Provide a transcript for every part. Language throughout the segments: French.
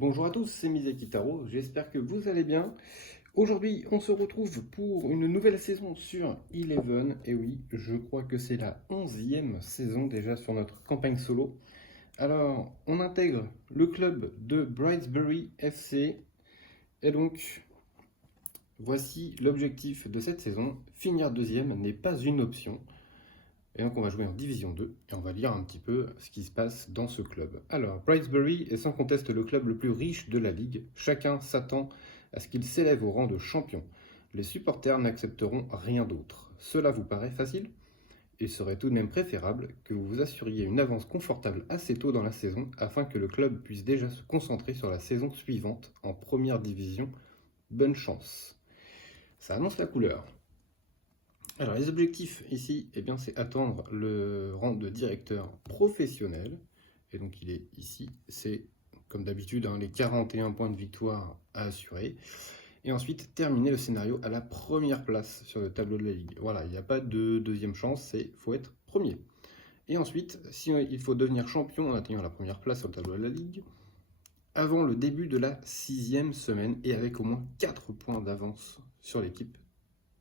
Bonjour à tous, c'est Misaki Taro, j'espère que vous allez bien. Aujourd'hui, on se retrouve pour une nouvelle saison sur Eleven. Et oui, je crois que c'est la 11e saison déjà sur notre campagne solo. Alors, on intègre le club de Brightsbury FC. Et donc, voici l'objectif de cette saison. Finir deuxième n'est pas une option. Et donc on va jouer en Division 2 et on va lire un petit peu ce qui se passe dans ce club. Alors, Brightsbury est sans conteste le club le plus riche de la ligue. Chacun s'attend à ce qu'il s'élève au rang de champion. Les supporters n'accepteront rien d'autre. Cela vous paraît facile? Il serait tout de même préférable que vous vous assuriez une avance confortable assez tôt dans la saison afin que le club puisse déjà se concentrer sur la saison suivante en première division. Bonne chance. Ça annonce la couleur. Alors, les objectifs ici, eh bien, c'est atteindre le rang de directeur professionnel. Et donc, il est ici. C'est, comme d'habitude, les 41 points de victoire à assurer. Et ensuite, terminer le scénario à la première place sur le tableau de la Ligue. Voilà, il n'y a pas de deuxième chance, il faut être premier. Et ensuite, si il faut devenir champion en atteignant la première place sur le tableau de la Ligue, avant le début de la 6e semaine et avec au moins 4 points d'avance sur l'équipe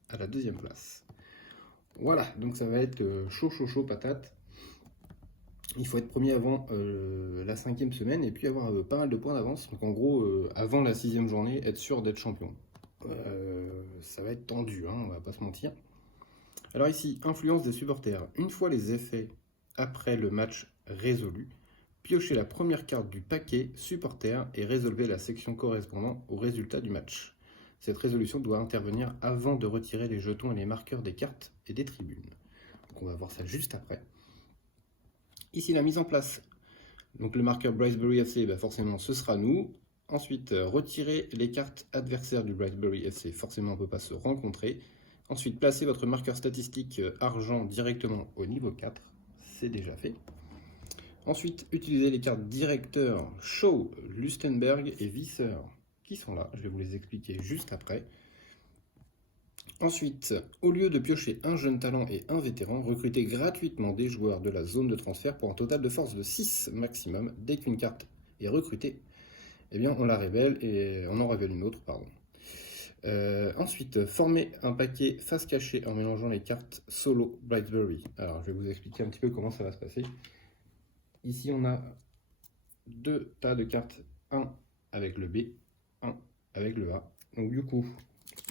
à la deuxième place. Voilà, donc ça va être chaud patate. Il faut être premier avant la 5e semaine et puis avoir pas mal de points d'avance. Donc en gros, avant la 6e journée, être sûr d'être champion. Ça va être tendu, hein, on va pas se mentir. Alors ici, influence des supporters. Une fois les effets après le match résolu, piochez la première carte du paquet supporter et résolvez la section correspondant au résultat du match. Cette résolution doit intervenir avant de retirer les jetons et les marqueurs des cartes et des tribunes. Donc on va voir ça juste après. Ici, la mise en place. Donc le marqueur Brightsbury FC, forcément ce sera nous. Ensuite, retirer les cartes adversaires du Brightsbury FC, forcément on ne peut pas se rencontrer. Ensuite, placez votre marqueur statistique argent directement au niveau 4, c'est déjà fait. Ensuite, utilisez les cartes directeurs Shaw, Lustenberg et Visser qui sont là, je vais vous les expliquer juste après. Ensuite, au lieu de piocher un jeune talent et un vétéran, recrutez gratuitement des joueurs de la zone de transfert pour un total de force de 6 maximum. Dès qu'une carte est recrutée, eh bien on la révèle et on en révèle une autre, pardon. Ensuite, formez un paquet face cachée en mélangeant les cartes solo Brightsbury. Alors, je vais vous expliquer un petit peu comment ça va se passer. Ici, on a deux tas de cartes, un avec le B, un avec le A. Donc du coup,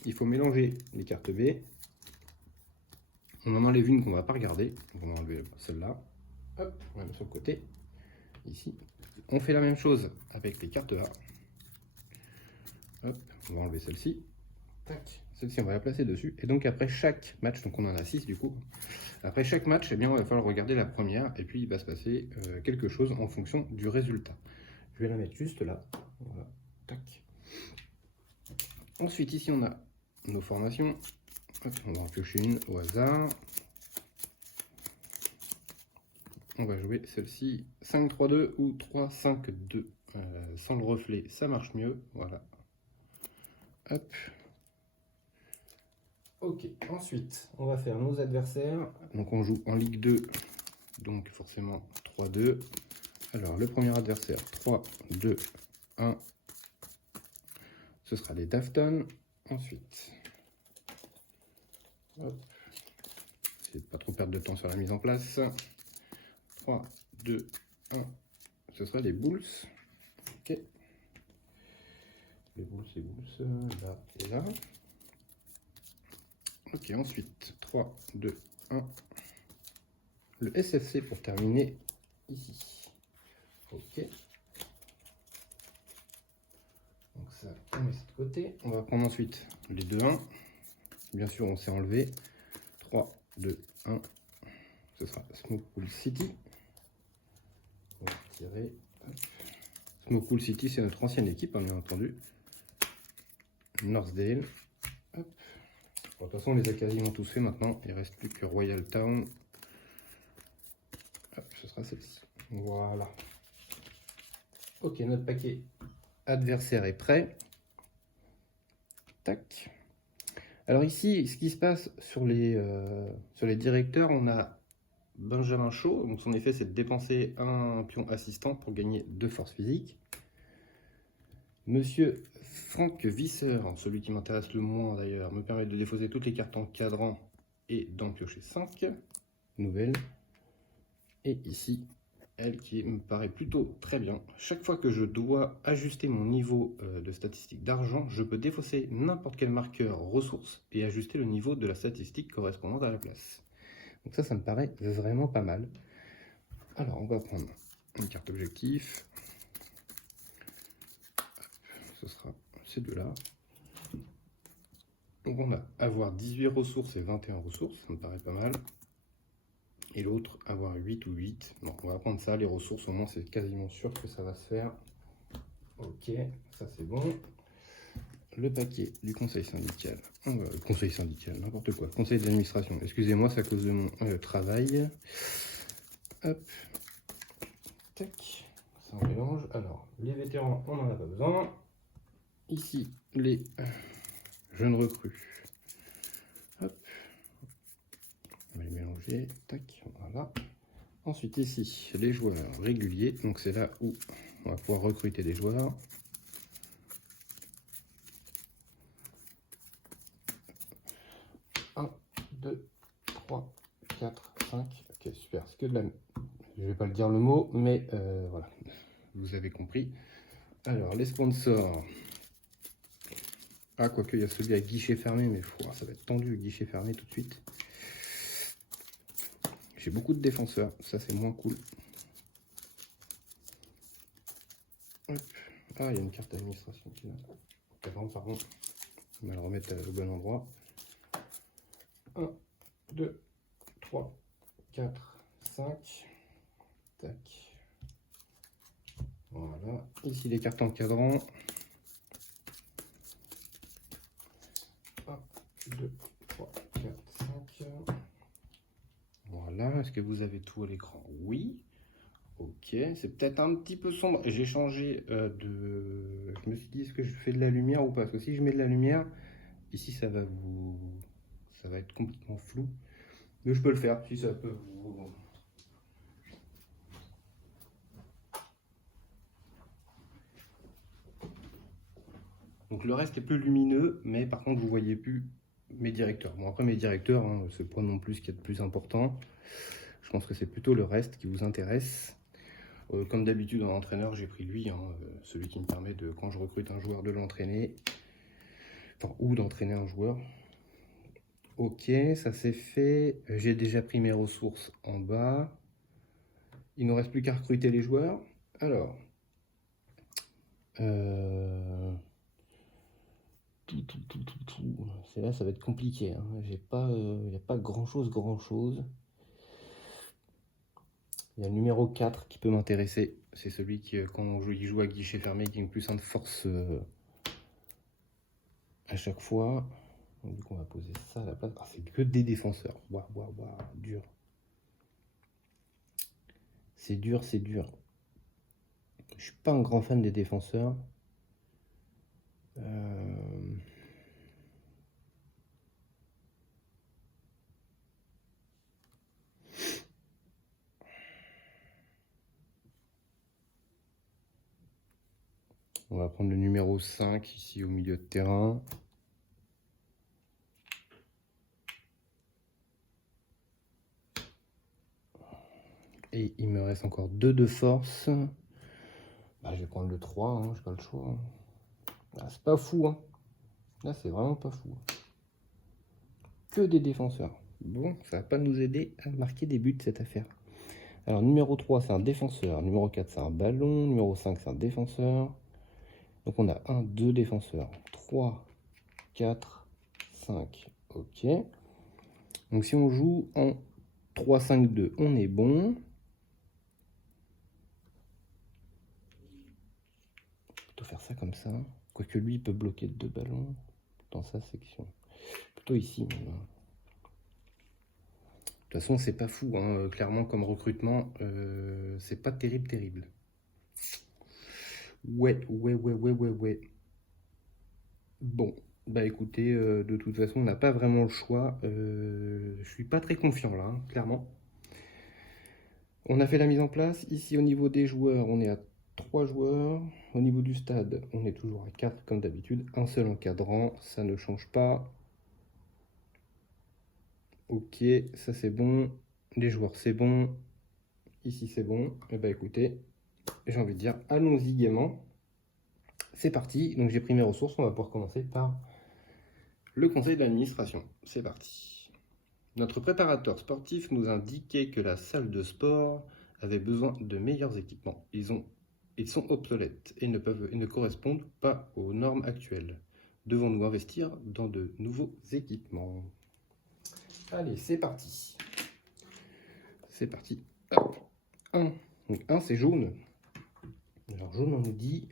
il faut mélanger les cartes B. On en enlève une qu'on ne va pas regarder. Donc on va enlever celle-là. Hop, on la met sur le côté. Ici. On fait la même chose avec les cartes A. Hop, on va enlever celle-ci. Tac. Celle-ci, on va la placer dessus. Et donc après chaque match, donc on en a 6 du coup. Après chaque match, eh bien, on va falloir regarder la première. Et puis il va se passer quelque chose en fonction du résultat. Je vais la mettre juste là. Voilà. Tac. Ensuite, ici, on a nos formations. Hop, on va en piocher une au hasard. On va jouer celle-ci 5-3-2 ou 3-5-2. Sans le reflet, ça marche mieux. Voilà. Hop. Ok, ensuite, on va faire nos adversaires. Donc, on joue en Ligue 2, donc forcément 3-2. Alors, le premier adversaire, 3-2-1. Ce sera les Dafton. Ensuite, hop. Essayez de pas trop perdre de temps sur la mise en place. 3, 2, 1. Ce sera les Bulls. Ok. Les Bulls, là et là. Ok, ensuite, 3, 2, 1. Le SFC pour terminer ici. Ok. Donc ça, on met ça de côté. On va prendre ensuite les 2-1. Bien sûr, on s'est enlevé. 3, 2, 1. Ce sera Smokepool City. On va tirer. Smokepool City, c'est notre ancienne équipe, bien entendu. Northdale. Hop. Bon, de toute façon, on les a quasiment tous fait maintenant. Il ne reste plus que Royal Town. Hop, ce sera celle-ci. Voilà. Ok, notre paquet adversaire est prêt. Tac. Alors ici, ce qui se passe sur les directeurs, on a Benjamin Shaw. Donc son effet, c'est de dépenser un pion assistant pour gagner 2 forces physiques. Monsieur Franck Visser, celui qui m'intéresse le moins d'ailleurs, me permet de défausser toutes les cartes en cadran et d'en piocher 5 nouvelles. Et ici, elle qui me paraît plutôt très bien. Chaque fois que je dois ajuster mon niveau de statistique d'argent, je peux défausser n'importe quel marqueur ressources et ajuster le niveau de la statistique correspondante à la place. Donc ça me paraît vraiment pas mal. Alors, on va prendre une carte objectif. Ce sera ces deux-là. Donc on va avoir 18 ressources et 21 ressources, ça me paraît pas mal. Et l'autre, avoir 8 ou 8. Bon, on va prendre ça, les ressources, au moins c'est quasiment sûr que ça va se faire. Ok, ça c'est bon. Le paquet du conseil syndical. Conseil syndical, n'importe quoi. Conseil d'administration. Excusez-moi, c'est à cause de mon travail. Hop. Tac. Ça on mélange. Alors, les vétérans, on n'en a pas besoin. Ici, les jeunes recrues. Hop. On va les mélanger. Tac. Voilà. Ensuite, ici, les joueurs réguliers. Donc, c'est là où on va pouvoir recruter des joueurs. 1, 2, 3, 4, 5. Ok, super. C'est que de la... Je vais pas le dire le mot, mais voilà. Vous avez compris. Alors, les sponsors. Ah, quoique, il y a celui à guichet fermé, mais ça va être tendu le guichet fermé tout de suite. J'ai beaucoup de défenseurs, ça c'est moins cool. Hop. Ah, il y a une carte d'administration qui va. Pardon. On va le remettre au bon endroit. 1, 2, 3, 4, 5. Tac. Voilà. Ici les cartes encadrant. 1, 2, 3, 4, 5. Voilà. Est-ce que vous avez tout à l'écran? Oui. Ok. C'est peut-être un petit peu sombre. J'ai changé de... Je me suis dit, est-ce que je fais de la lumière ou pas? Parce que si je mets de la lumière, ici ça va être complètement flou. Mais je peux le faire si ça peut vous... Donc le reste est plus lumineux, mais par contre vous voyez plus mes directeurs. Bon après mes directeurs, hein, c'est pas non plus ce qu'il y a de plus important. Je pense que c'est plutôt le reste qui vous intéresse. Comme d'habitude en entraîneur, j'ai pris lui, hein, celui qui me permet de, quand je recrute un joueur, de l'entraîner. Enfin, ou d'entraîner un joueur. Ok, ça c'est fait. J'ai déjà pris mes ressources en bas. Il ne reste plus qu'à recruter les joueurs. Alors... C'est là, ça va être compliqué. Hein. J'ai pas, il n'y a pas grand chose. Il y a le numéro 4 qui peut m'intéresser. C'est celui qui, quand il joue à guichet fermé, qui gagne plus 1 de force à chaque fois. Donc, du coup, on va poser ça à la place. Ah, c'est que des défenseurs. Waouh, dur. C'est dur. Je suis pas un grand fan des défenseurs. On va prendre le numéro 5 ici au milieu de terrain. Et il me reste encore 2 de force. Bah, je vais prendre le 3, hein, j'ai pas le choix. Hein. Ah, c'est pas fou, hein. Là, c'est vraiment pas fou. Que des défenseurs. Bon, ça va pas nous aider à marquer des buts, cette affaire. Alors, numéro 3, c'est un défenseur. Numéro 4, c'est un ballon. Numéro 5, c'est un défenseur. Donc, on a 1, 2 défenseurs. 3, 4, 5. Ok. Donc, si on joue en 3, 5, 2, on est bon. Plutôt faire ça comme ça. Quoique lui, il peut bloquer 2 ballons dans sa section. Plutôt ici, maintenant. De toute façon, c'est pas fou, hein. Clairement, comme recrutement, c'est pas terrible. Ouais. Bon, bah écoutez, de toute façon, on n'a pas vraiment le choix. Je suis pas très confiant là, hein, clairement. On a fait la mise en place. Ici, au niveau des joueurs, on est à 3 joueurs. Au niveau du stade, on est toujours à 4 comme d'habitude. Un seul encadrant, ça ne change pas. Ok, ça c'est bon. Les joueurs c'est bon. Ici c'est bon. Et bah écoutez, j'ai envie de dire, allons-y gaiement. C'est parti. Donc j'ai pris mes ressources. On va pouvoir commencer par le conseil d'administration. C'est parti. Notre préparateur sportif nous indiquait que la salle de sport avait besoin de meilleurs équipements. Ils sont obsolètes et ne correspondent pas aux normes actuelles. Devons-nous investir dans de nouveaux équipements? Allez, c'est parti. C'est parti. Hop. 1. Donc 1, c'est jaune. Alors jaune, on nous dit,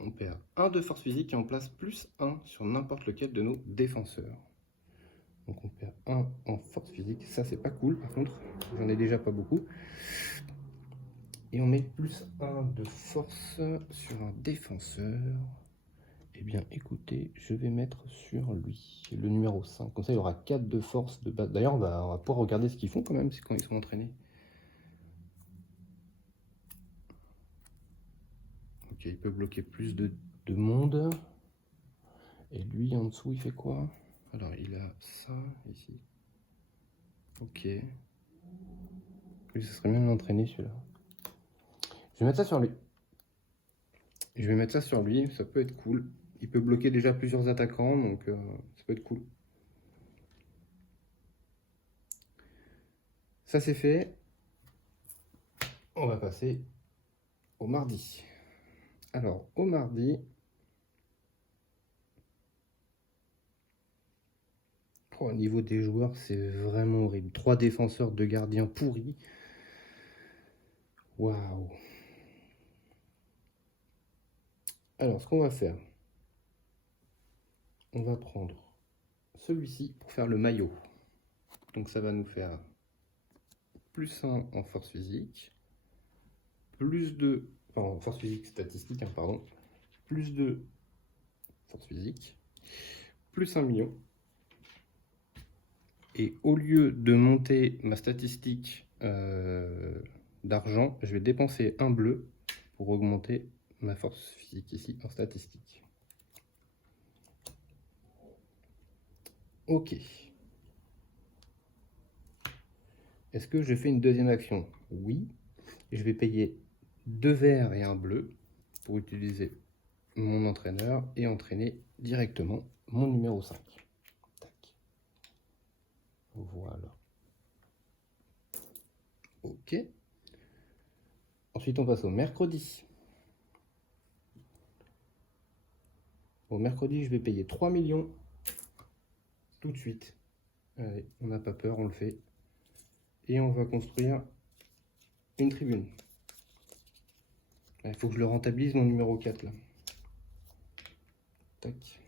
on perd 1 de force physique et on place plus 1 sur n'importe lequel de nos défenseurs. Donc on perd 1 en force physique. Ça, c'est pas cool, par contre. J'en ai déjà pas beaucoup. Et on met plus 1 de force sur un défenseur. Eh bien, écoutez, je vais mettre sur lui, le numéro 5. Comme ça, il aura 4 de force de base. D'ailleurs, on va pouvoir regarder ce qu'ils font quand même, c'est quand ils sont entraînés. Ok, il peut bloquer plus de monde. Et lui, en dessous, il fait quoi? Alors, il a ça, ici. Ok. Lui, ce serait bien de l'entraîner, celui-là. Je vais mettre ça sur lui. Je vais mettre ça sur lui, ça peut être cool. Il peut bloquer déjà plusieurs attaquants, donc ça peut être cool. Ça c'est fait. On va passer au mardi. Alors, au mardi, au niveau des joueurs, c'est vraiment horrible. 3 défenseurs, 2 gardiens pourris. Waouh. Alors, ce qu'on va faire, on va prendre celui-ci pour faire le maillot. Donc ça va nous faire plus 1 en force physique, plus 2, en force physique statistique, pardon, plus 2 force physique, plus 1 million. Et au lieu de monter ma statistique d'argent, je vais dépenser un bleu pour augmenter ma force physique ici en statistique. Ok. Est-ce que je fais une deuxième action? Oui. Je vais payer 2 verts et un bleu pour utiliser mon entraîneur et entraîner directement mon numéro 5. Tac. Voilà. Ok. Ensuite, on passe au mercredi. Au mercredi, je vais payer 3 millions tout de suite. Allez, on n'a pas peur, on le fait. Et on va construire une tribune. Il faut que je le rentabilise, mon numéro 4 là. Tac.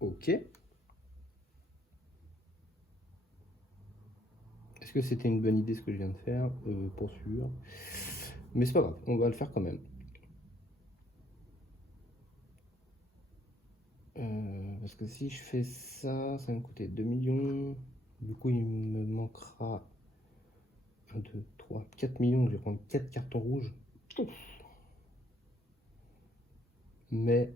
Ok. Est-ce que c'était une bonne idée ce que je viens de faire? Pour sûr. Mais c'est pas grave, on va le faire quand même. Parce que si je fais ça, ça va me coûter 2 millions. Du coup, il me manquera 1, 2, 3, 4 millions. Je vais prendre 4 cartons rouges. Mais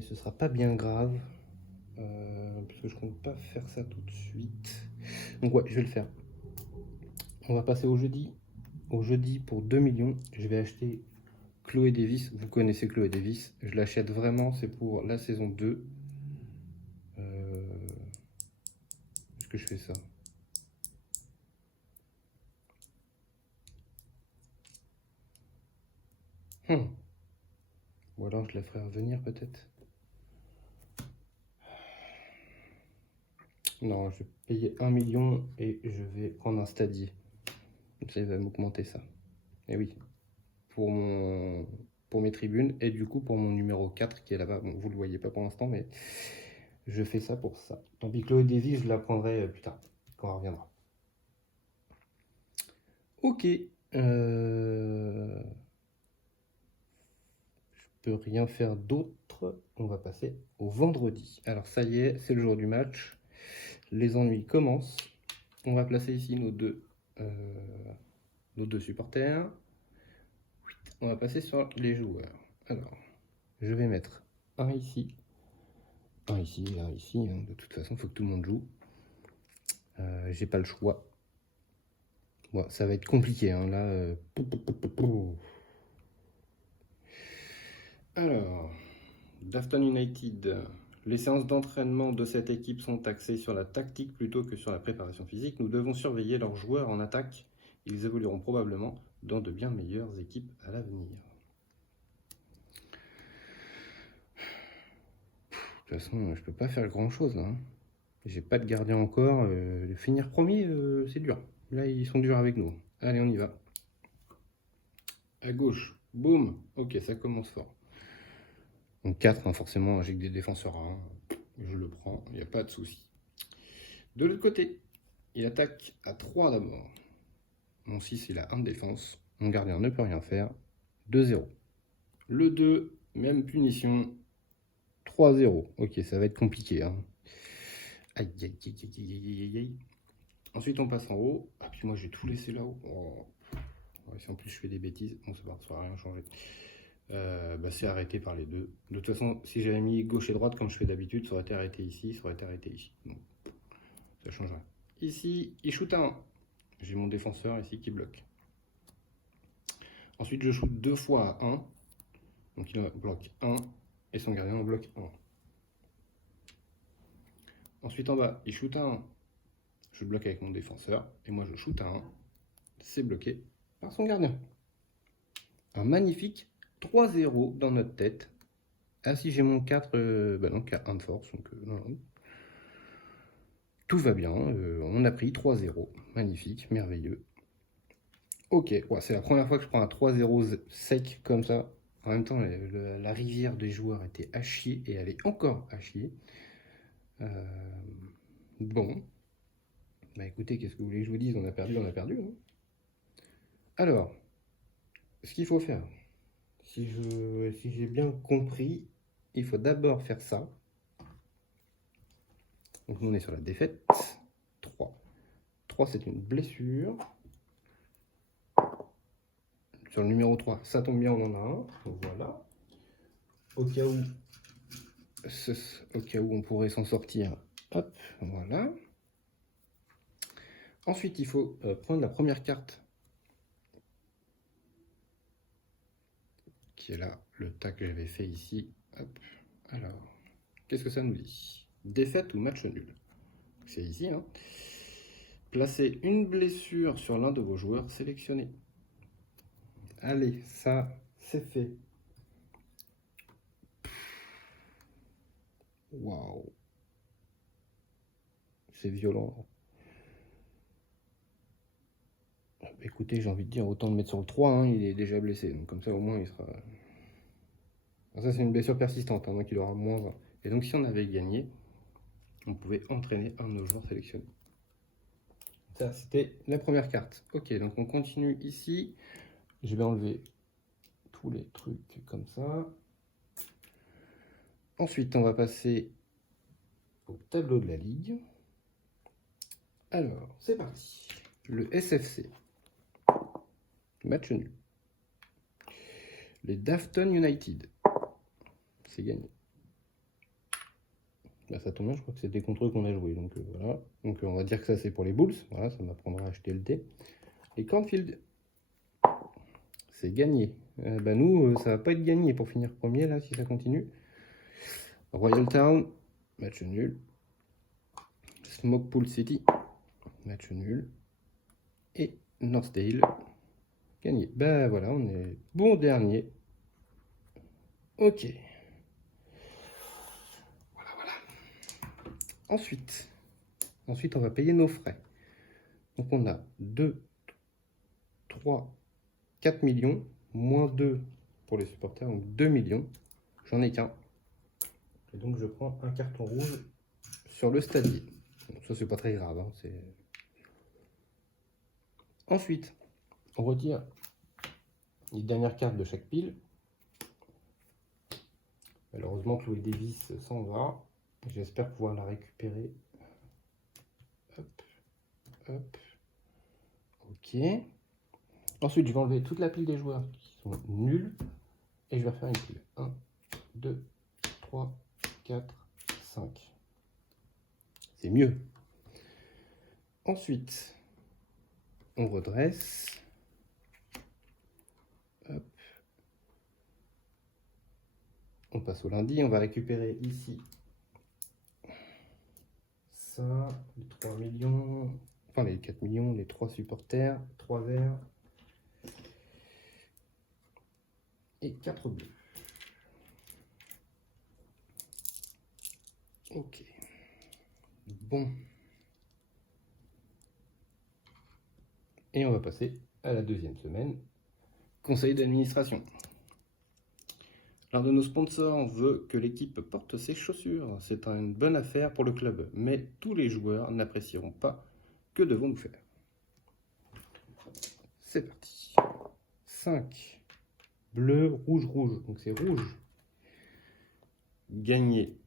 ce sera pas bien grave. Puisque je compte pas faire ça tout de suite. Donc ouais, je vais le faire. On va passer au jeudi. Au jeudi, pour 2 millions, je vais acheter Chloé Davis. Vous connaissez Chloé Davis. Je l'achète vraiment, c'est pour la saison 2. Est-ce que je fais ça? Ou alors je la ferai revenir peut-être. Non, je vais payer 1 million et je vais prendre un stadier. Ça va m'augmenter ça. Et oui, pour mes tribunes et du coup pour mon numéro 4 qui est là-bas. Bon, vous le voyez pas pour l'instant, mais je fais ça pour ça. Tant pis, Chloé Davis, je la prendrai plus tard, quand elle reviendra. Ok. Je peux rien faire d'autre. On va passer au vendredi. Alors ça y est, c'est le jour du match. les ennuis commencent. On va placer ici nos deux supporters. On va passer sur les joueurs. Alors, je vais mettre un ici, un ici et un ici. Hein. De toute façon, il faut que tout le monde joue. J'ai pas le choix. Bon, ça va être compliqué. Hein, là, Alors, Dafton United. Les séances d'entraînement de cette équipe sont axées sur la tactique plutôt que sur la préparation physique. Nous devons surveiller leurs joueurs en attaque. Ils évolueront probablement dans de bien meilleures équipes à l'avenir. De toute façon, je peux pas faire grand chose. Hein. J'ai pas de gardien encore. Finir premier, c'est dur. Là, ils sont durs avec nous. Allez, on y va. À gauche, boum. Ok, ça commence fort. Donc 4, hein, forcément, j'ai que des défenseurs à 1. Je le prends, il n'y a pas de souci. De l'autre côté, il attaque à 3 d'abord. Mon 6, il a 1 de défense. Mon gardien ne peut rien faire. 2-0. Le 2, même punition. 3-0. Ok, ça va être compliqué. Hein. Aïe, aïe, aïe, aïe, aïe, aïe, aïe. Ensuite, on passe en haut. Ah, puis moi, j'ai tout laissé là-haut. Oh. Ouais, si en plus je fais des bêtises, bon, ça va rien changer. C'est arrêté par les deux. De toute façon, si j'avais mis gauche et droite comme je fais d'habitude, ça aurait été arrêté ici, ça aurait été arrêté ici. Donc, ça changera. Ici, il shoot à 1. J'ai mon défenseur ici qui bloque. Ensuite, je shoot 2 fois à 1. Donc il en bloque 1 et son gardien en bloque 1. Ensuite, en bas, il shoot à 1. Je bloque avec mon défenseur et moi je shoot à 1. C'est bloqué par son gardien. Un magnifique 3-0 dans notre tête. Ah si j'ai mon 4, non, qui a 1 de force, donc non. Tout va bien, on a pris 3-0, magnifique, merveilleux. Ok, ouais, c'est la première fois que je prends un 3-0 sec comme ça. En même temps, la rivière des joueurs était à chier et elle est encore à chier. Bon, bah écoutez, qu'est-ce que vous voulez que je vous dise? On a perdu, on a perdu. Hein. Alors, ce qu'il faut faire, si j'ai bien compris, il faut d'abord faire ça. Donc nous on est sur la défaite. 3. 3 c'est une blessure. Sur le numéro 3, ça tombe bien, on en a un. Donc voilà. Au cas où on pourrait s'en sortir. Hop, voilà. Ensuite, il faut prendre la première carte. Qui est là, le tas que j'avais fait ici. Hop. Alors, qu'est-ce que ça nous dit? Défaite ou match nul? C'est ici, hein. Placez une blessure sur l'un de vos joueurs sélectionnés. Allez, ça, c'est fait. Waouh. C'est violent. Écoutez, j'ai envie de dire, autant le mettre sur le 3, hein, il est déjà blessé. Donc comme ça, au moins, il sera... Alors ça, c'est une blessure persistante, hein, donc il aura moins 20. Et donc, si on avait gagné, on pouvait entraîner un de nos joueurs sélectionnés. Ça, c'était la première carte. Ok, donc on continue ici. Je vais enlever tous les trucs comme ça. Ensuite, on va passer au tableau de la ligue. Alors, c'est parti. Le SFC. Match nul. Les Dafton United. C'est gagné. Bah, ça tombe bien, je crois que c'était contre eux qu'on a joué. Donc voilà. Donc on va dire que ça c'est pour les Bulls. Voilà, ça m'apprendra à acheter le thé. Les Cornfield. C'est gagné. Nous, ça va pas être gagné pour finir premier là si ça continue. Royal Town. Match nul. Smokepool City. Match nul. Et Northdale. Gagné. Bah voilà, on est bon dernier. Ok. Voilà. Ensuite, on va payer nos frais. Donc on a 2, 3, 4 millions, moins 2 pour les supporters, donc 2 millions. J'en ai qu'un. Et donc je prends un carton rouge sur le stadier. Bon, ça c'est pas très grave. Hein, Ensuite, on retire les dernières cartes de chaque pile. Malheureusement, Chloé Davis s'en va. J'espère pouvoir la récupérer. Hop, hop. Ok. Ensuite, je vais enlever toute la pile des joueurs qui sont nuls. Et je vais refaire une pile. 1, 2, 3, 4, 5. C'est mieux. Ensuite, on redresse. Hop. On passe au lundi. On va récupérer ici ça, les 3 millions, enfin les 4 millions, les 3 supporters, 3 verts et 4 bleus. Ok. Bon. Et on va passer à la deuxième semaine. Conseil d'administration. L'un de nos sponsors veut que l'équipe porte ses chaussures. C'est une bonne affaire pour le club, mais tous les joueurs n'apprécieront pas. Que devons-nous faire? C'est parti. 5. Bleu, rouge, rouge. Donc c'est rouge. Gagnez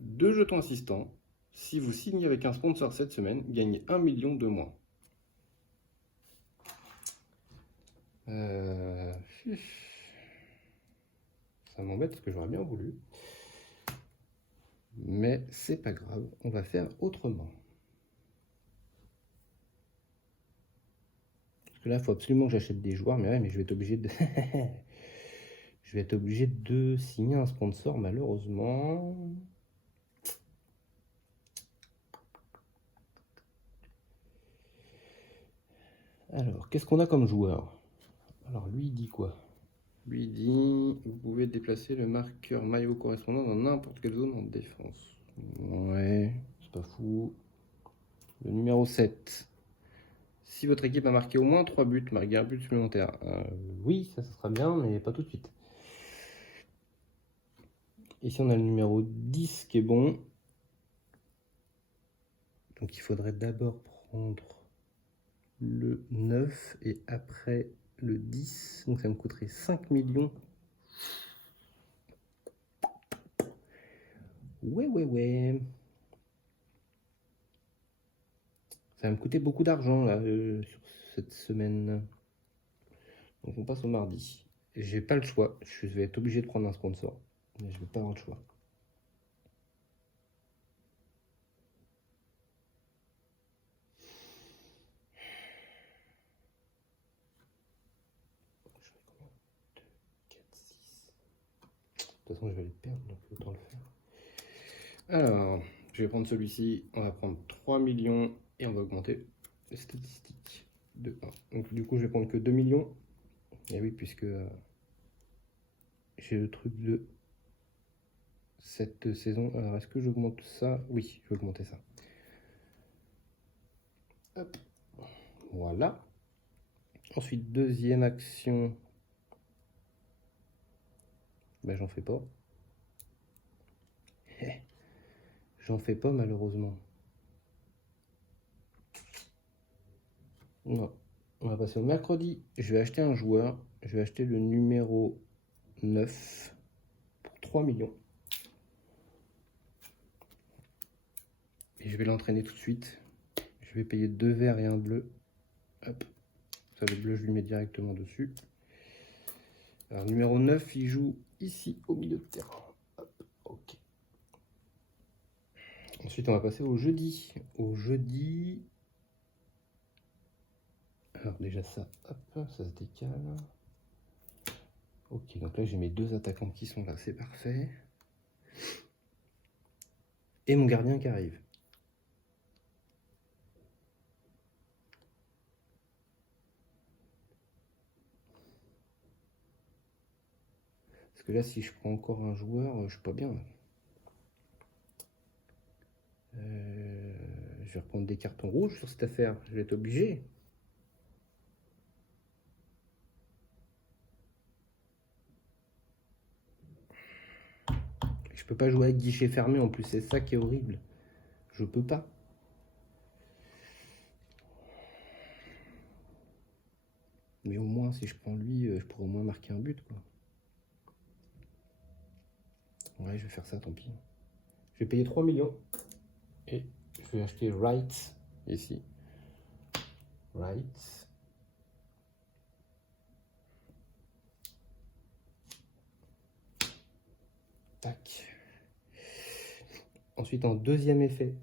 2 jetons assistants. Si vous signez avec un sponsor cette semaine, gagnez 1 million de moins. Ça m'embête parce que j'aurais bien voulu. Mais c'est pas grave, on va faire autrement. Parce que là, il faut absolument que j'achète des joueurs. Mais ouais, mais je vais être obligé de... je vais être obligé de signer un sponsor, malheureusement. Alors, qu'est-ce qu'on a comme joueur? Alors, lui, il dit quoi? Lui, il dit, vous pouvez déplacer le marqueur maillot correspondant dans n'importe quelle zone en défense. Ouais, c'est pas fou. Le numéro 7. Si votre équipe a marqué au moins 3 buts, marquez un but supplémentaire. Oui, ça sera bien, mais pas tout de suite. Ici, on a le numéro 10 qui est bon. Donc, il faudrait d'abord prendre le 9 et après le 10. Donc, ça me coûterait 5 millions. Ouais. Ça va me coûter beaucoup d'argent là sur cette semaine. Donc, on passe au mardi. J'ai pas le choix. Je vais être obligé de prendre un sponsor. Mais je vais pas avoir le choix. De toute façon, je vais les perdre, donc autant le faire. Alors, je vais prendre celui-ci. On va prendre 3 millions et on va augmenter les statistiques de 1. Donc, du coup, je vais prendre que 2 millions. Et oui, puisque j'ai le truc de cette saison. Alors, est-ce que j'augmente ça? Oui, je vais augmenter ça. Hop. Voilà. Ensuite, deuxième action. Ben, j'en fais pas. J'en fais pas, malheureusement. Non. On va passer au mercredi. Je vais acheter un joueur. Je vais acheter le numéro 9 pour 3 millions. Et je vais l'entraîner tout de suite. Je vais payer 2 verts et un bleu. Hop. Ça, le bleu, je lui mets directement dessus. Alors, numéro 9, il joue ici, au milieu de terrain. Hop. Ok. Ensuite, on va passer au jeudi. Au jeudi... Alors, déjà ça, hop, ça se décale. Ok, donc là, j'ai mes 2 attaquants qui sont là. C'est parfait. Et mon gardien qui arrive. Parce que là, si je prends encore un joueur, je suis pas bien. Je vais reprendre des cartons rouges sur cette affaire. Je vais être obligé. Je peux pas jouer avec guichet fermé en plus. C'est ça qui est horrible. Je peux pas. Mais au moins, si je prends lui, je pourrais au moins marquer un but, quoi. Ouais, je vais faire ça, tant pis. Je vais payer 3 millions. Et je vais acheter Wright ici. Right. Tac. Ensuite, en deuxième effet,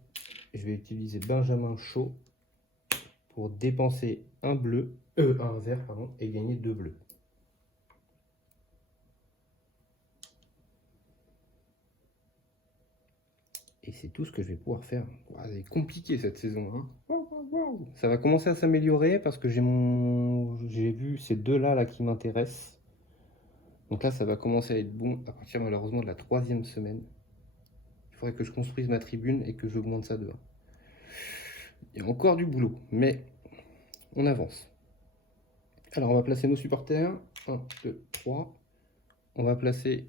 je vais utiliser Benjamin chaud pour dépenser un vert, pardon, et gagner 2 bleus. Et c'est tout ce que je vais pouvoir faire. C'est compliqué cette saison. Hein. Wow. Ça va commencer à s'améliorer parce que j'ai vu ces deux-là là, qui m'intéressent. Donc là, ça va commencer à être bon à partir malheureusement de la 3e semaine. Il faudrait que je construise ma tribune et que j'augmente ça de 1. Il y a encore du boulot, mais on avance. Alors, on va placer nos supporters. 1, 2, 3. On va placer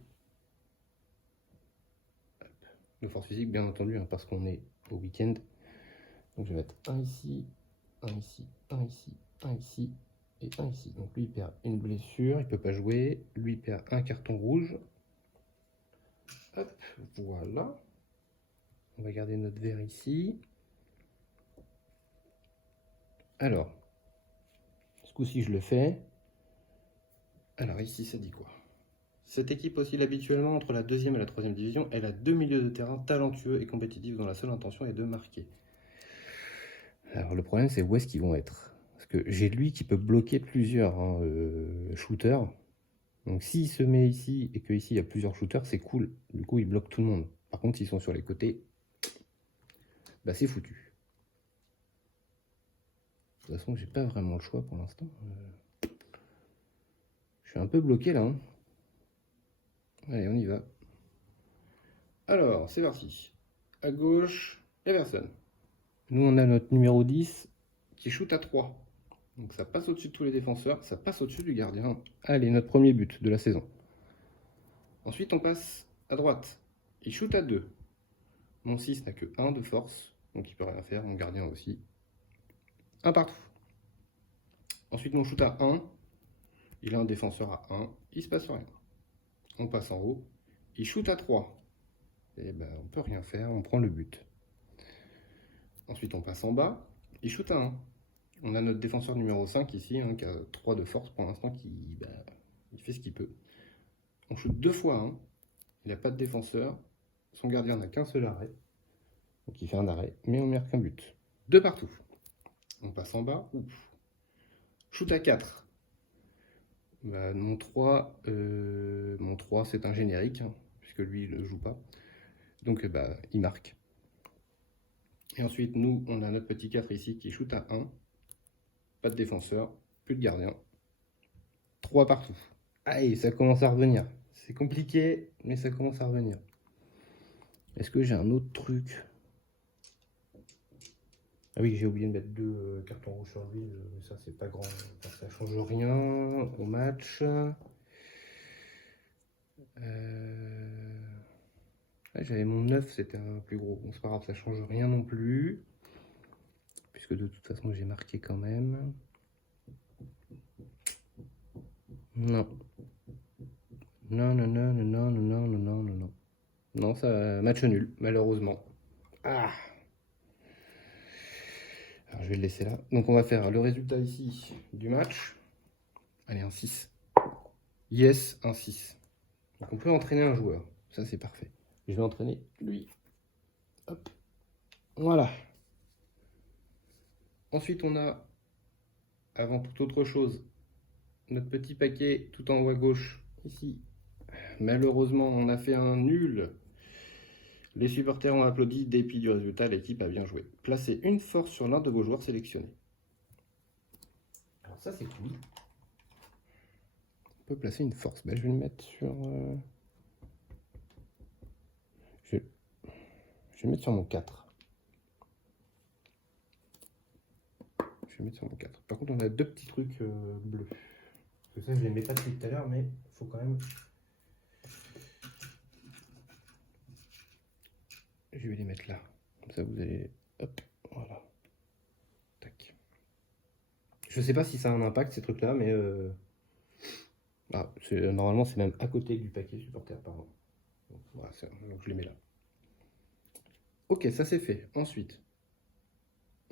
de force physique, bien entendu, hein, parce qu'on est au week-end. Donc, je vais mettre un ici, un ici, un ici, un ici et un ici. Donc, lui, il perd une blessure, il ne peut pas jouer. Lui, il perd un carton rouge. Hop, voilà. On va garder notre vert ici. Alors, ce coup-ci, je le fais. Alors, ici, ça dit quoi? Cette équipe oscille habituellement entre la 2e et la 3e division. Elle a 2 milieux de terrain talentueux et compétitifs dont la seule intention est de marquer. Alors le problème c'est où est-ce qu'ils vont être. Parce que j'ai lui qui peut bloquer plusieurs shooters. Donc s'il se met ici et qu'ici il y a plusieurs shooters, c'est cool. Du coup il bloque tout le monde. Par contre s'ils sont sur les côtés, bah c'est foutu. De toute façon j'ai pas vraiment le choix pour l'instant. Je suis un peu bloqué là. Hein. Allez on y va. Alors c'est parti. À gauche, Everson. Nous on a notre numéro 10 qui shoot à 3. Donc ça passe au-dessus de tous les défenseurs, ça passe au-dessus du gardien. Allez, notre premier but de la saison. Ensuite, on passe à droite. Il shoot à 2. Mon 6 n'a que 1 de force, donc il peut rien faire. Mon gardien aussi. 1 partout. Ensuite, mon shoot à 1. Il a un défenseur à 1. Il se passe rien. On passe en haut. Il shoot à 3. Et ben, on peut rien faire, on prend le but. Ensuite, on passe en bas. Il shoot à 1. On a notre défenseur numéro 5 ici, hein, qui a 3 de force pour l'instant, il fait ce qu'il peut. On shoot 2 fois 1. Il n'a pas de défenseur. Son gardien n'a qu'un seul arrêt. Donc il fait un arrêt, mais on ne marque qu'un but. 2 partout. On passe en bas. Ouf. Shoot à 4. Bah, mon 3 c'est un générique, hein, puisque lui il ne joue pas. Donc il marque. Et ensuite, nous, on a notre petit 4 ici qui shoot à 1. Pas de défenseur, plus de gardien. 3 partout. Allez, ça commence à revenir. C'est compliqué, mais ça commence à revenir. Est-ce que j'ai un autre truc? Ah oui, j'ai oublié de mettre 2 cartons rouges sur lui, mais ça c'est pas grand, ça change rien au match. J'avais mon 9, c'était un plus gros. Bon, c'est pas grave, ça change rien non plus. Puisque de toute façon j'ai marqué quand même. Non. Non, non, non, non, non, non, non, non, non, non. Non, ça match nul, malheureusement. Ah! Alors je vais le laisser là. Donc on va faire le résultat ici du match. Allez, un 6. Yes, un 6. Donc on peut entraîner un joueur. Ça c'est parfait. Je vais entraîner lui. Hop. Voilà. Ensuite on a, avant toute autre chose, notre petit paquet tout en haut à gauche, ici. Malheureusement on a fait un nul. Les supporters ont applaudi, dépit du résultat, l'équipe a bien joué. Placez une force sur l'un de vos joueurs sélectionnés. Alors ça c'est cool. On peut placer une force. Ben, je vais le mettre sur... Je vais le mettre sur mon 4. Je vais le mettre sur mon 4. Par contre on a 2 petits trucs bleus. Parce que ça je les mets pas depuis tout à l'heure, mais il faut quand même... Je vais les mettre là. Comme ça vous allez... Hop, voilà. Tac. Je sais pas si ça a un impact ces trucs là, mais... normalement c'est même à côté du paquet supporter, pardon. Donc, voilà, donc je les mets là. Ok, ça c'est fait. Ensuite,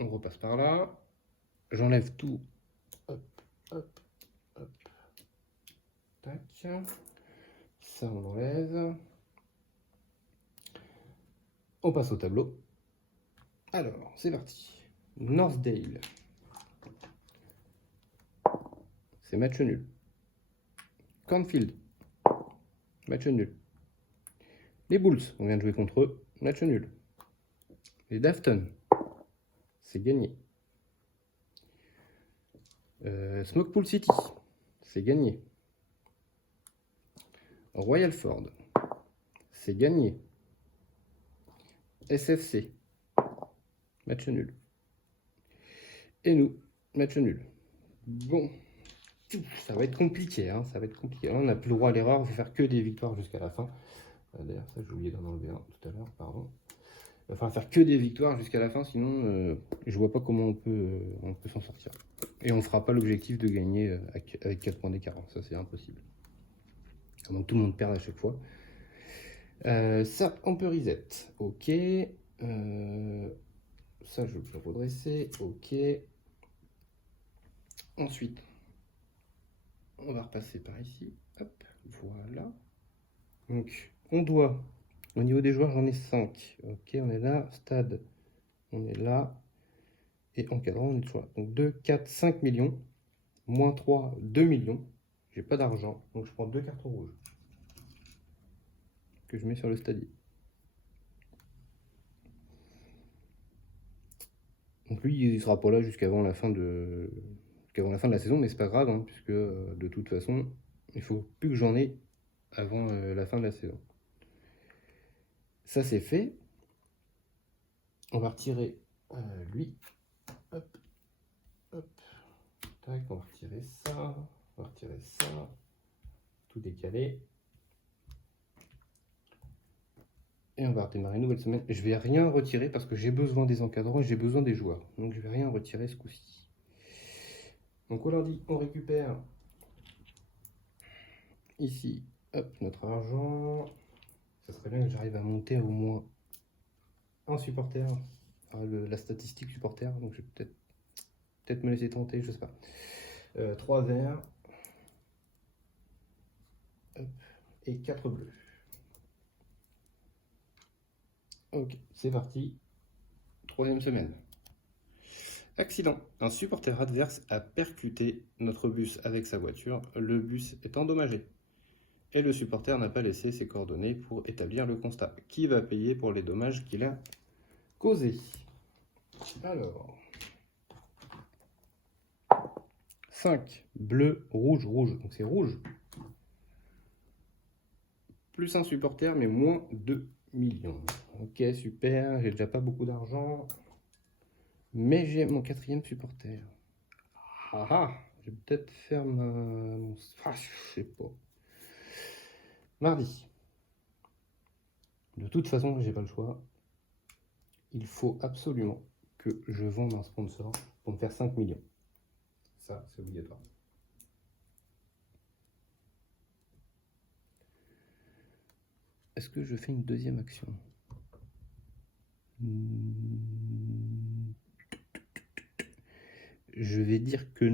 On repasse par là. J'enlève tout. Hop, hop, hop. Tac. Ça, on enlève. On passe au tableau. Alors, c'est parti. Northdale. C'est match nul. Cornfield. Match nul. Les Bulls, on vient de jouer contre eux. Match nul. Les Dafton. C'est gagné. Smokepool City. C'est gagné. Royal Ford. C'est gagné. SFC. Match nul. Et nous, match nul. Bon, ça va être compliqué, hein, ça va être compliqué. Là, on n'a plus le droit à l'erreur, il faut faire que des victoires jusqu'à la fin. D'ailleurs, ça, j'ai oublié d'en enlever un tout à l'heure, pardon. Il va falloir faire que des victoires jusqu'à la fin, sinon, je vois pas comment on peut s'en sortir. Et on ne fera pas l'objectif de gagner avec 4 points d'écart, ça c'est impossible. Donc tout le monde perd à chaque fois. Ça, on peut reset. Ok. Ça, je peux redresser. Ok. Ensuite, on va repasser par ici. Hop, voilà. Donc, on doit, au niveau des joueurs, j'en ai 5. Ok, on est là. Stade, on est là. Et encadrant, on est toujours là. Donc 2, 4, 5 millions. Moins 3, 2 millions. J'ai pas d'argent. Donc je prends 2 cartons rouges. Que je mets sur le stade. Donc lui, il sera pas là jusqu'avant la fin de la saison, mais c'est pas grave, hein, puisque de toute façon, il faut plus que j'en ai avant la fin de la saison. Ça c'est fait. On va retirer lui. Hop, hop. Tac, on va retirer ça. On va retirer ça. Tout décalé. Et on va redémarrer une nouvelle semaine. Je vais rien retirer parce que j'ai besoin des encadrants et j'ai besoin des joueurs. Donc je vais rien retirer ce coup-ci. Donc on leur dit, on récupère ici, hop, notre argent. Ça serait bien que j'arrive à monter au moins un supporter, la statistique supporter. Donc je vais peut-être me laisser tenter, je sais pas. 3 verts. Hop, et 4 bleus. Ok, c'est parti. 3e semaine. Accident. Un supporter adverse a percuté notre bus avec sa voiture. Le bus est endommagé. Et le supporter n'a pas laissé ses coordonnées pour établir le constat. Qui va payer pour les dommages qu'il a causés? Alors. 5. Bleu, rouge, rouge. Donc c'est rouge. Plus un supporter, mais moins 2 millions. Ok, super. J'ai déjà pas beaucoup d'argent. Mais j'ai mon 4e supporter. Ah ah, je vais peut-être faire mon... Ah, je sais pas. Mardi. De toute façon, j'ai pas le choix. Il faut absolument que je vende un sponsor pour me faire 5 millions. Ça, c'est obligatoire. Est-ce que je fais une deuxième action? Je vais dire que...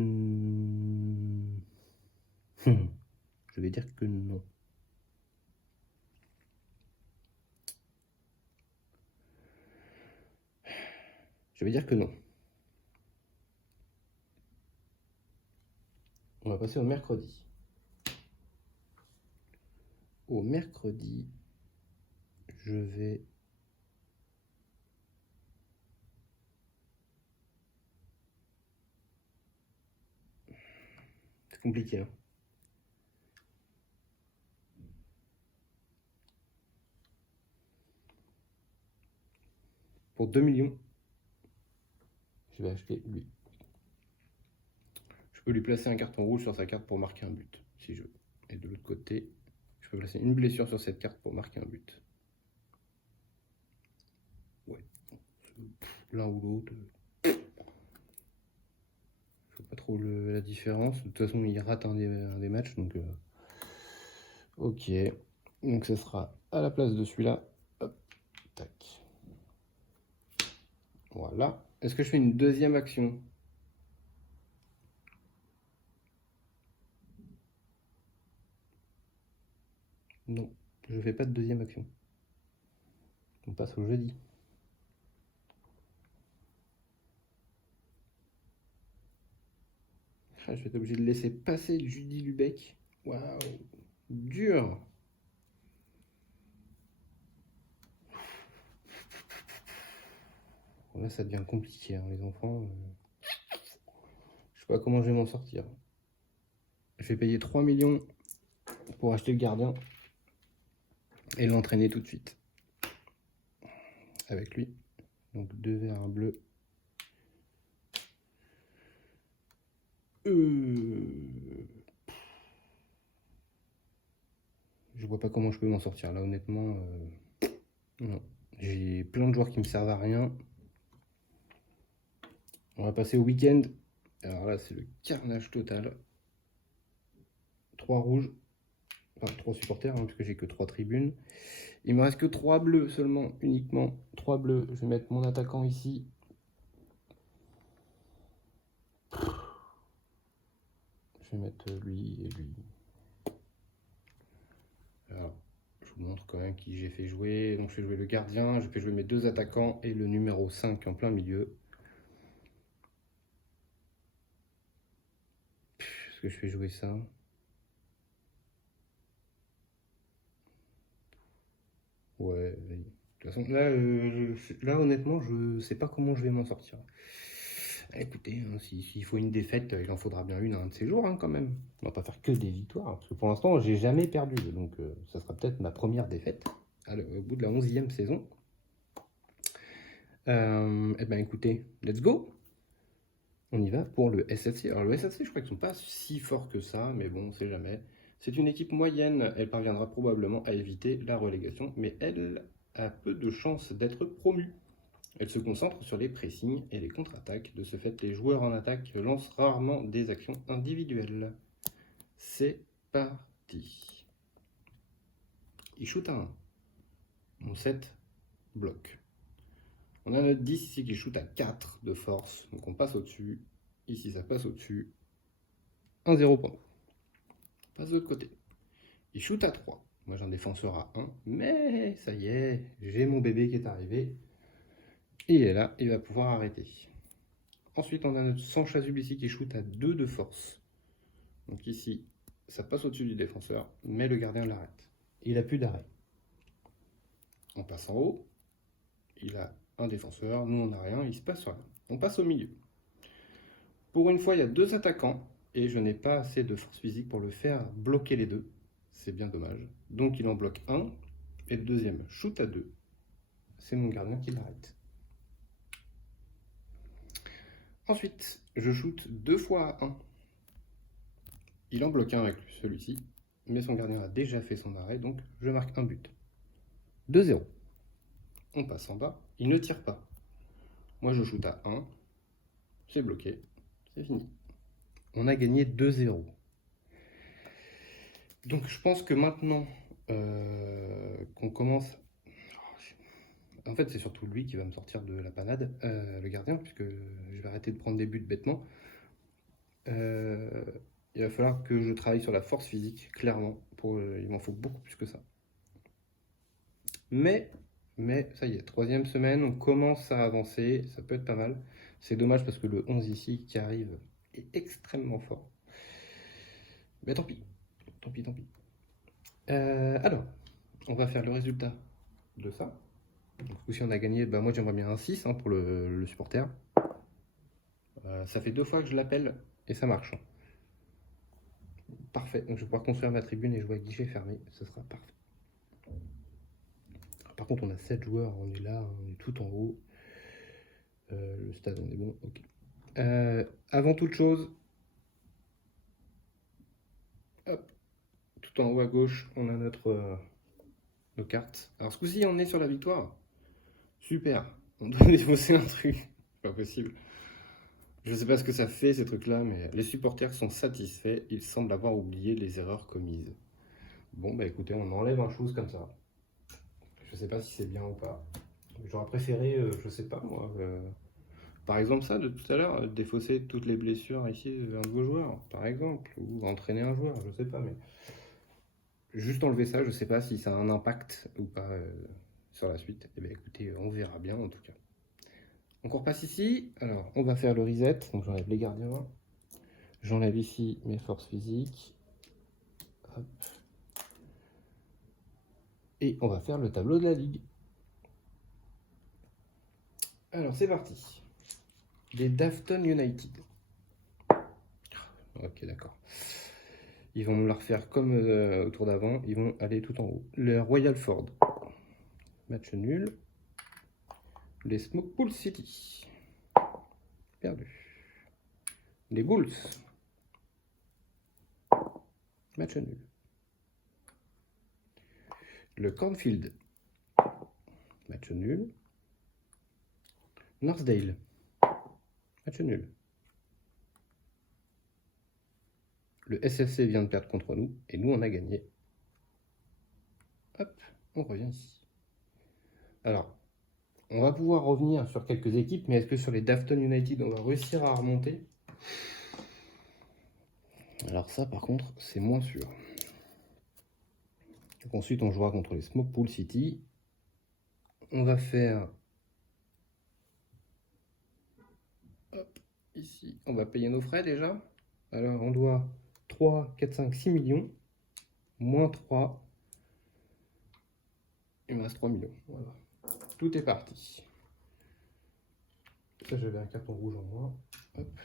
Je vais dire que non. Je vais dire que non. On va passer au mercredi. Au mercredi, je vais... C'est compliqué, hein. Pour 2 millions, je vais acheter lui. Je peux lui placer un carton rouge sur sa carte pour marquer un but, si je veux. Et de l'autre côté, je peux placer une blessure sur cette carte pour marquer un but. Ouais. L'un ou l'autre. Je vois pas trop la différence. De toute façon, il rate un des matchs, donc... Ok. Donc ce sera à la place de celui-là. Hop. Tac. Voilà. Est-ce que je fais une deuxième action? Non, je fais pas de deuxième action. On passe au jeudi. Ah, je vais être obligé de laisser passer Judy Lubeck. Waouh, dur. Là, ça devient compliqué, hein, les enfants. Je sais pas comment je vais m'en sortir. Je vais payer 3 millions pour acheter le gardien et l'entraîner tout de suite avec lui. Donc 2 verts, un bleu. Je vois pas comment je peux m'en sortir là, honnêtement. Non. J'ai plein de joueurs qui me servent à rien. On va passer au week-end. Alors là, c'est le carnage total. 3 rouges. Enfin, 3 supporters, hein, puisque j'ai que 3 tribunes. Il me reste que 3 bleus seulement, uniquement. 3 bleus. Je vais mettre mon attaquant ici. Je vais mettre lui et lui. Alors, je vous montre quand même qui j'ai fait jouer. Donc, je fais jouer le gardien, je fais jouer mes 2 attaquants et le numéro 5 en plein milieu. Est-ce que je fais jouer ça? Ouais, vas-y. De toute façon, là, honnêtement, je sais pas comment je vais m'en sortir. Écoutez, hein, s'il faut une défaite, il en faudra bien une un de ces jours, hein, quand même. On va pas faire que des victoires, hein, parce que pour l'instant, j'ai jamais perdu. Donc, ça sera peut-être ma première défaite au bout de la 11e saison. Eh ben, écoutez, let's go! On y va pour le SFC. Alors, le SFC, je crois qu'ils sont pas si forts que ça, mais bon, on sait jamais. C'est une équipe moyenne, elle parviendra probablement à éviter la relégation, mais elle a peu de chances d'être promue. Elle se concentre sur les pressings et les contre-attaques. De ce fait, les joueurs en attaque lancent rarement des actions individuelles. C'est parti. Il shoot à 1. Mon 7 bloque. On a notre 10 ici qui shoot à 4 de force. Donc on passe au-dessus. Ici, ça passe au-dessus. 1-0 pour nous. On passe de l'autre côté. Il shoot à 3. Moi, j'ai un défenseur à 1. Mais ça y est, j'ai mon bébé qui est arrivé. Et là, il va pouvoir arrêter. Ensuite, on a notre Sanchazub ici qui shoot à 2 de force. Donc ici, ça passe au-dessus du défenseur, mais le gardien l'arrête. Il n'a plus d'arrêt. On passe en haut. Il a un défenseur, nous on n'a rien, il se passe rien. On passe au milieu. Pour une fois, il y a 2 attaquants, et je n'ai pas assez de force physique pour le faire bloquer les 2. C'est bien dommage. Donc il en bloque un, et le deuxième shoot à 2. C'est mon gardien qui l'arrête. Ensuite, je shoot 2 fois à 1. Il en bloque un avec celui-ci, mais son gardien a déjà fait son arrêt, donc je marque un but. 2-0. On passe en bas, il ne tire pas. Moi je shoot à 1, c'est bloqué, c'est fini. On a gagné 2-0. Donc je pense que maintenant qu'on commence... En fait c'est surtout lui qui va me sortir de la panade, le gardien, puisque je vais arrêter de prendre des buts bêtement. Il va falloir que je travaille sur la force physique, clairement. Il m'en faut beaucoup plus que ça. Mais ça y est, 3e semaine, on commence à avancer, ça peut être pas mal. C'est dommage parce que le 11 ici qui arrive est extrêmement fort. Mais tant pis, tant pis, tant pis. Alors, on va faire le résultat de ça. Donc, si on a gagné, bah moi j'aimerais bien un 6 hein, pour le supporter. Ça fait 2 fois que je l'appelle et ça marche. Parfait, donc je vais pouvoir construire ma tribune et jouer à guichet fermé, ce sera parfait. Par contre, on a 7 joueurs, on est là, on est tout en haut. Le stade, on est bon, ok. Avant toute chose, hop, tout en haut à gauche, on a nos cartes. Alors ce coup-ci, on est sur la victoire. Super, on doit défausser un truc, pas possible. Je sais pas ce que ça fait ces trucs-là, mais les supporters sont satisfaits, ils semblent avoir oublié les erreurs commises. Bon, bah écoutez, on enlève un chose comme ça. Je sais pas si c'est bien ou pas. J'aurais préféré, je sais pas moi, Par exemple ça de tout à l'heure, défausser toutes les blessures ici d'un de vos joueurs, par exemple, ou entraîner un joueur, je sais pas, mais juste enlever ça, je sais pas si ça a un impact ou pas sur la suite. Eh bien écoutez, on verra bien en tout cas. On repasse ici, alors on va faire le reset, donc j'enlève les gardiens, j'enlève ici mes forces physiques, hop. Et on va faire le tableau de la ligue. Alors c'est parti. Les Dafton United. Ok, d'accord. Ils vont me la refaire comme au tour d'avant. Ils vont aller tout en haut. Le Royal Ford. Match nul. Les Smokepool City. Perdu. Les Bulls. Match nul. Le Cornfield. Match nul. Northdale. Match nul. Le SFC vient de perdre contre nous et nous on a gagné. Hop, on revient ici. Alors, on va pouvoir revenir sur quelques équipes, mais est-ce que sur les Dafton United on va réussir à remonter? Alors ça par contre c'est moins sûr. Donc ensuite on jouera contre les Smokepool City. On va faire... Hop, ici, on va payer nos frais déjà. Alors on doit 3, 4, 5, 6 millions. Moins 3. Il me reste 3 millions. Voilà. Tout est parti. Ça j'avais un carton rouge en moins. Hop.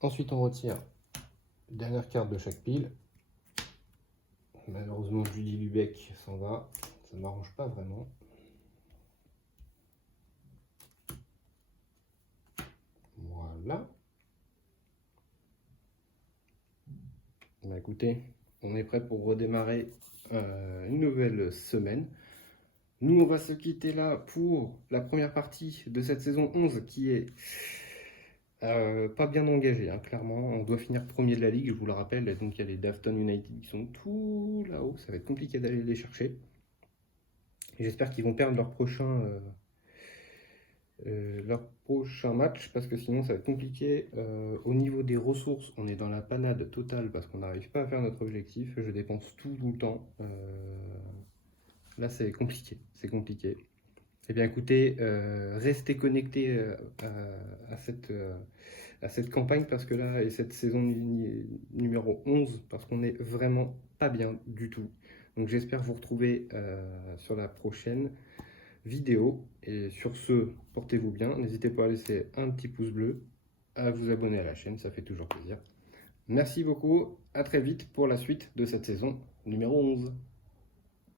Ensuite on retire la dernière carte de chaque pile. Malheureusement Judy Lubeck s'en va. Ça ne m'arrange pas vraiment. Voilà. Bah écoutez, on est prêt pour redémarrer une nouvelle semaine. Nous, on va se quitter là pour la première partie de cette saison 11 qui est pas bien engagée, hein, clairement. On doit finir premier de la ligue, je vous le rappelle. Et donc il y a les Dafton United qui sont tout là-haut. Ça va être compliqué d'aller les chercher. J'espère qu'ils vont perdre leur prochain match parce que sinon ça va être compliqué. Au niveau des ressources, on est dans la panade totale parce qu'on n'arrive pas à faire notre objectif. Je dépense tout le temps. Là, c'est compliqué. C'est compliqué. Eh bien, écoutez, restez connectés à cette campagne parce que là, et cette saison numéro 11, parce qu'on est vraiment pas bien du tout. Donc, j'espère vous retrouver sur la prochaine vidéo. Et sur ce, portez-vous bien. N'hésitez pas à laisser un petit pouce bleu, à vous abonner à la chaîne, ça fait toujours plaisir. Merci beaucoup. À très vite pour la suite de cette saison numéro 11.